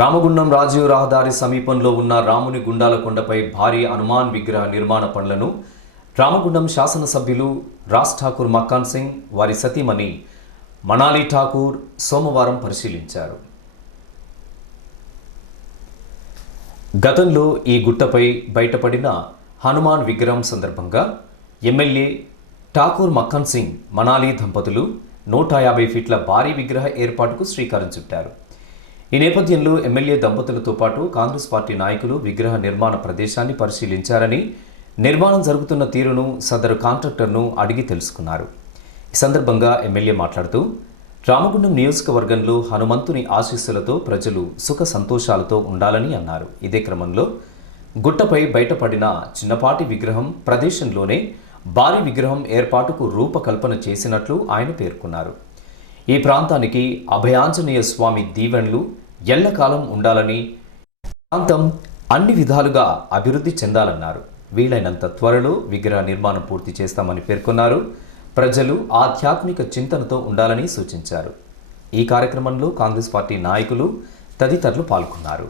రామగుండం రాజీవ్ రహదారి సమీపంలో ఉన్న రాముని గుండాల కొండపై భారీ హనుమాన్ విగ్రహ నిర్మాణ పనులను రామగుండం శాసనసభ్యులు రాజ్ ఠాకూర్ మక్కాన్ సింగ్ వారి సతీమణి మనాలి ఠాకూర్ సోమవారం పరిశీలించారు. గతంలో ఈ గుట్టపై బయటపడిన హనుమాన్ విగ్రహం సందర్భంగా ఎమ్మెల్యే ఠాకూర్ మక్కన్ సింగ్ మనాలి దంపతులు నూట యాభై ఫీట్ల భారీ విగ్రహ ఏర్పాటుకు శ్రీకారం చుట్టారు. ఈ నేపథ్యంలో ఎమ్మెల్యే దంపతులతో పాటు కాంగ్రెస్ పార్టీ నాయకులు విగ్రహ నిర్మాణ ప్రదేశాన్ని పరిశీలించారని నిర్మాణం జరుగుతున్న తీరును సదరు కాంట్రాక్టర్ను అడిగి తెలుసుకున్నారు. ఈ సందర్భంగా ఎమ్మెల్యే మాట్లాడుతూ రామగుండం నియోజకవర్గంలో హనుమంతుని ఆశీస్సులతో ప్రజలు సుఖ సంతోషాలతో ఉండాలని అన్నారు. ఇదే క్రమంలో గుట్టపై బయటపడిన చిన్నపాటి విగ్రహం ప్రదేశంలోనే భారీ విగ్రహం ఏర్పాటుకు రూపకల్పన చేసినట్లు ఆయన పేర్కొన్నారు. ఈ ప్రాంతానికి అభయాంజనేయ స్వామి దీవెన్లు ఎల్లకాలం ఉండాలని ప్రాంతం అన్ని విధాలుగా అభివృద్ధి చెందాలన్నారు. వీలైనంత త్వరలో విగ్రహ నిర్మాణం పూర్తి చేస్తామని పేర్కొన్నారు. ప్రజలు ఆధ్యాత్మిక చింతనతో ఉండాలని సూచించారు. ఈ కార్యక్రమంలో కాంగ్రెస్ పార్టీ నాయకులు తదితరులు పాల్గొన్నారు.